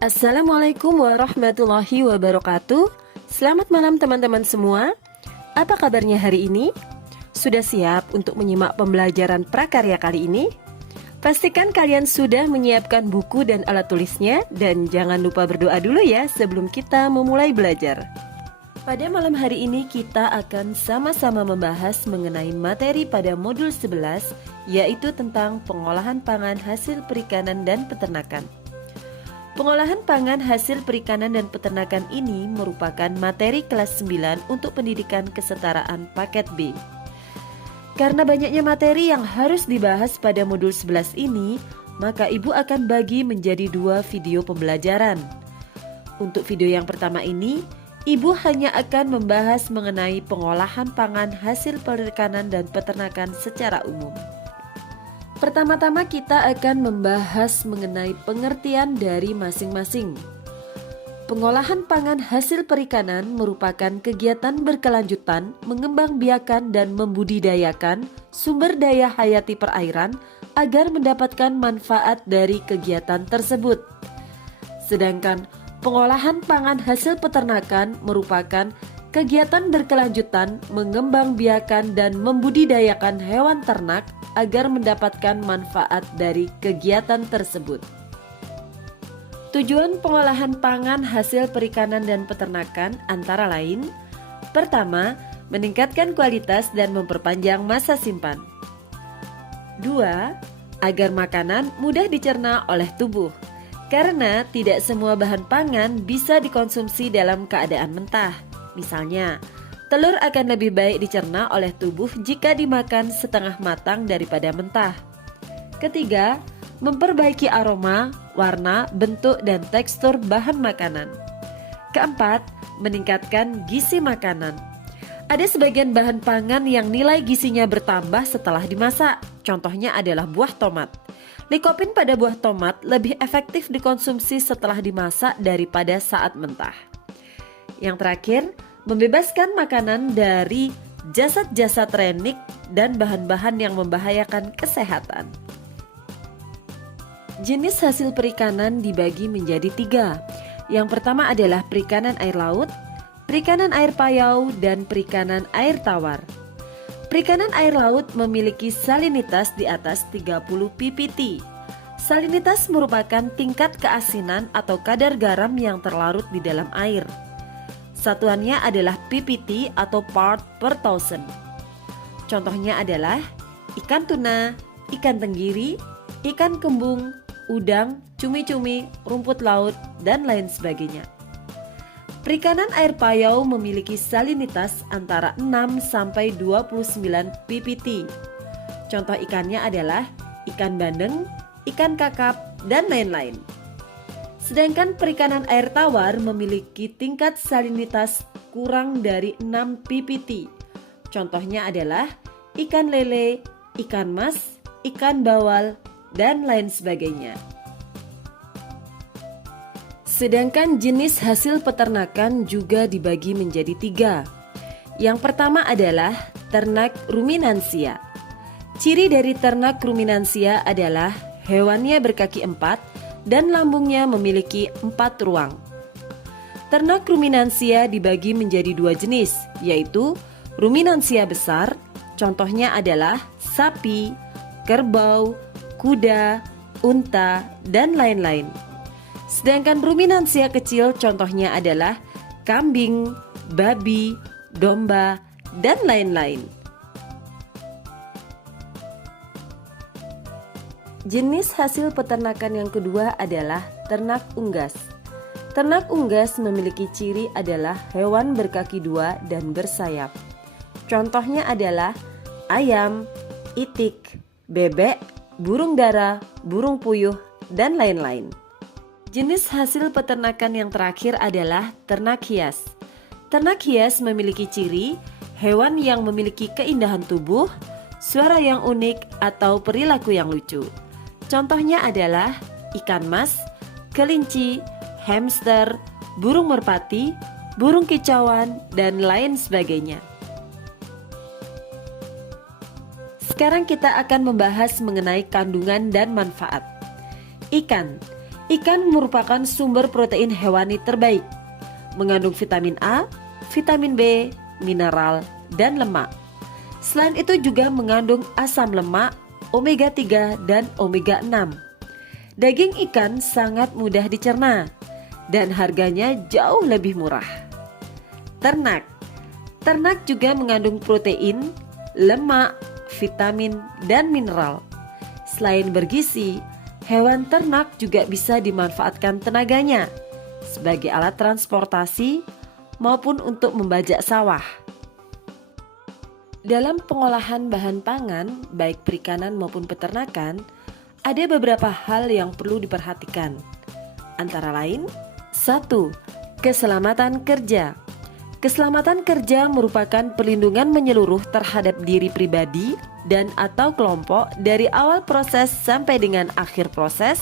Assalamualaikum warahmatullahi wabarakatuh. Selamat malam teman-teman semua. Apa kabarnya hari ini? Sudah siap untuk menyimak pembelajaran prakarya kali ini? Pastikan kalian sudah menyiapkan buku dan alat tulisnya, dan jangan lupa berdoa dulu ya sebelum kita memulai belajar. Pada malam hari ini kita akan sama-sama membahas mengenai materi pada modul 11, yaitu tentang pengolahan pangan hasil perikanan dan peternakan. Pengolahan pangan hasil perikanan dan peternakan ini merupakan materi kelas 9 untuk pendidikan kesetaraan paket B. Karena banyaknya materi yang harus dibahas pada modul 11 ini, maka Ibu akan bagi menjadi 2 video pembelajaran. Untuk video yang pertama ini, Ibu hanya akan membahas mengenai pengolahan pangan hasil perikanan dan peternakan secara umum. Pertama-tama kita akan membahas mengenai pengertian dari masing-masing. Pengolahan pangan hasil perikanan merupakan kegiatan berkelanjutan mengembangbiakan dan membudidayakan sumber daya hayati perairan agar mendapatkan manfaat dari kegiatan tersebut. Sedangkan pengolahan pangan hasil peternakan merupakan kegiatan berkelanjutan mengembangbiakan dan membudidayakan hewan ternak agar mendapatkan manfaat dari kegiatan tersebut. Tujuan pengolahan pangan hasil perikanan dan peternakan antara lain: pertama, meningkatkan kualitas dan memperpanjang masa simpan. 2. Agar makanan mudah dicerna oleh tubuh, karena tidak semua bahan pangan bisa dikonsumsi dalam keadaan mentah. Misalnya, telur akan lebih baik dicerna oleh tubuh jika dimakan setengah matang daripada mentah. Ketiga, memperbaiki aroma, warna, bentuk, dan tekstur bahan makanan. Keempat, meningkatkan gizi makanan. Ada sebagian bahan pangan yang nilai gizinya bertambah setelah dimasak. Contohnya adalah buah tomat. Likopen pada buah tomat lebih efektif dikonsumsi setelah dimasak daripada saat mentah. Yang terakhir, membebaskan makanan dari jasad-jasad renik dan bahan-bahan yang membahayakan kesehatan. Jenis hasil perikanan dibagi menjadi 3. Yang pertama adalah perikanan air laut, perikanan air payau, dan perikanan air tawar. Perikanan air laut memiliki salinitas di atas 30 ppt. Salinitas merupakan tingkat keasinan atau kadar garam yang terlarut di dalam air. Satuannya adalah ppt atau part per thousand. Contohnya adalah ikan tuna, ikan tenggiri, ikan kembung, udang, cumi-cumi, rumput laut, dan lain sebagainya. Perikanan air payau memiliki salinitas antara 6 sampai 29 ppt. Contoh ikannya adalah ikan bandeng, ikan kakap, dan lain-lain. Sedangkan perikanan air tawar memiliki tingkat salinitas kurang dari 6 ppt. Contohnya adalah ikan lele, ikan mas, ikan bawal, dan lain sebagainya. Sedangkan jenis hasil peternakan juga dibagi menjadi 3. Yang pertama adalah ternak ruminansia. Ciri dari ternak ruminansia adalah hewannya berkaki 4 dan lambungnya memiliki 4 ruang. Ternak ruminansia dibagi menjadi 2 jenis, yaitu ruminansia besar, contohnya adalah sapi, kerbau, kuda, unta, dan lain-lain. Sedangkan ruminansia kecil contohnya adalah kambing, babi, domba, dan lain-lain. Jenis hasil peternakan yang kedua adalah ternak unggas. Ternak unggas memiliki ciri adalah hewan berkaki 2 dan bersayap. Contohnya adalah ayam, itik, bebek, burung dara, burung puyuh, dan lain-lain. Jenis hasil peternakan yang terakhir adalah ternak hias. Ternak hias memiliki ciri hewan yang memiliki keindahan tubuh, suara yang unik, atau perilaku yang lucu. Contohnya adalah ikan mas, kelinci, hamster, burung merpati, burung kicauan, dan lain sebagainya. Sekarang kita akan membahas mengenai kandungan dan manfaat. Ikan. Ikan merupakan sumber protein hewani terbaik, mengandung vitamin A, vitamin B, mineral, dan lemak. Selain itu juga mengandung asam lemak, omega 3 dan omega 6. Daging ikan sangat mudah dicerna dan harganya jauh lebih murah. Ternak juga mengandung protein, lemak, vitamin, dan mineral. Selain bergizi, hewan ternak juga bisa dimanfaatkan tenaganya sebagai alat transportasi maupun untuk membajak sawah. Dalam pengolahan bahan pangan, baik perikanan maupun peternakan, ada beberapa hal yang perlu diperhatikan. Antara lain, 1. Keselamatan kerja. Keselamatan kerja merupakan perlindungan menyeluruh terhadap diri pribadi dan atau kelompok dari awal proses sampai dengan akhir proses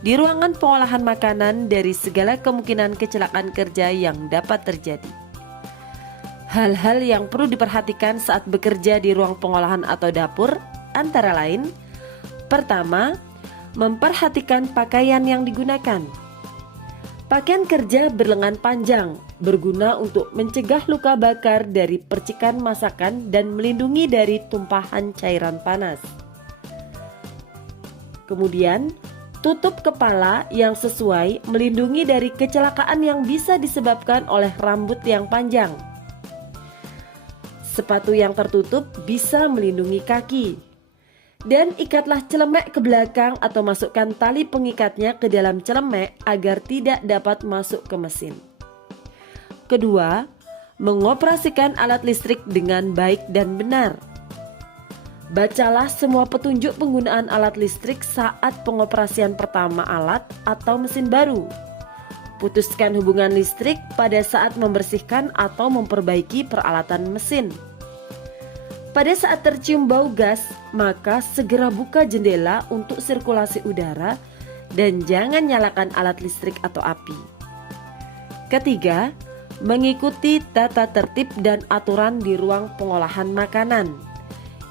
di ruangan pengolahan makanan dari segala kemungkinan kecelakaan kerja yang dapat terjadi. Hal-hal yang perlu diperhatikan saat bekerja di ruang pengolahan atau dapur antara lain: pertama, memperhatikan pakaian yang digunakan. Pakaian kerja berlengan panjang berguna untuk mencegah luka bakar dari percikan masakan dan melindungi dari tumpahan cairan panas. Kemudian, tutup kepala yang sesuai melindungi dari kecelakaan yang bisa disebabkan oleh rambut yang panjang. Sepatu yang tertutup bisa melindungi kaki. Dan ikatlah celemek ke belakang atau masukkan tali pengikatnya ke dalam celemek agar tidak dapat masuk ke mesin. Kedua, mengoperasikan alat listrik dengan baik dan benar. Bacalah semua petunjuk penggunaan alat listrik saat pengoperasian pertama alat atau mesin baru. Putuskan hubungan listrik pada saat membersihkan atau memperbaiki peralatan mesin. Pada saat tercium bau gas, maka segera buka jendela untuk sirkulasi udara dan jangan nyalakan alat listrik atau api. Ketiga, mengikuti tata tertib dan aturan di ruang pengolahan makanan.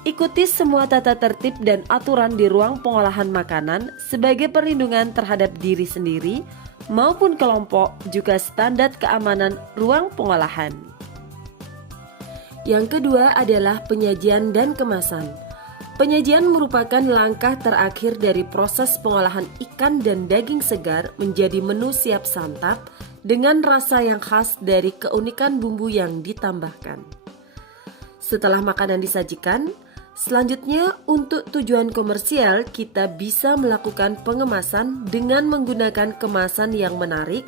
Ikuti semua tata tertib dan aturan di ruang pengolahan makanan sebagai perlindungan terhadap diri sendiri maupun kelompok, juga standar keamanan ruang pengolahan. Yang kedua adalah penyajian dan kemasan. Penyajian merupakan langkah terakhir dari proses pengolahan ikan dan daging segar menjadi menu siap santap dengan rasa yang khas dari keunikan bumbu yang ditambahkan. Setelah makanan disajikan, selanjutnya untuk tujuan komersial kita bisa melakukan pengemasan dengan menggunakan kemasan yang menarik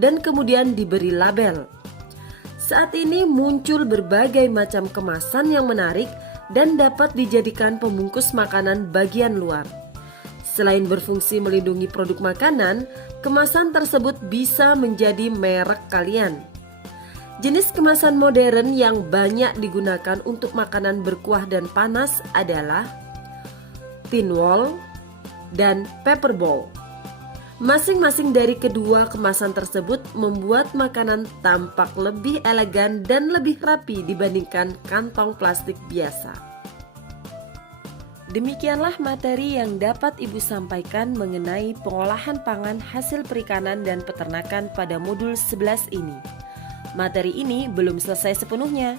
dan kemudian diberi label. Saat ini muncul berbagai macam kemasan yang menarik dan dapat dijadikan pembungkus makanan bagian luar. Selain berfungsi melindungi produk makanan, kemasan tersebut bisa menjadi merek kalian. Jenis kemasan modern yang banyak digunakan untuk makanan berkuah dan panas adalah tin wall dan paper bowl. Masing-masing dari kedua kemasan tersebut membuat makanan tampak lebih elegan dan lebih rapi dibandingkan kantong plastik biasa. Demikianlah materi yang dapat Ibu sampaikan mengenai pengolahan pangan hasil perikanan dan peternakan pada modul 11 ini. Materi ini belum selesai sepenuhnya.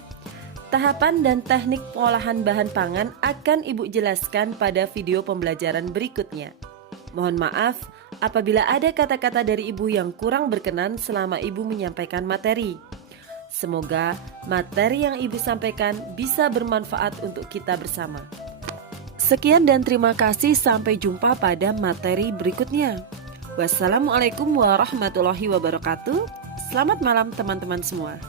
Tahapan dan teknik pengolahan bahan pangan akan Ibu jelaskan pada video pembelajaran berikutnya. Mohon maaf apabila ada kata-kata dari Ibu yang kurang berkenan selama Ibu menyampaikan materi. Semoga materi yang Ibu sampaikan bisa bermanfaat untuk kita bersama. Sekian dan terima kasih, sampai jumpa pada materi berikutnya. Wassalamualaikum warahmatullahi wabarakatuh. Selamat malam teman-teman semua.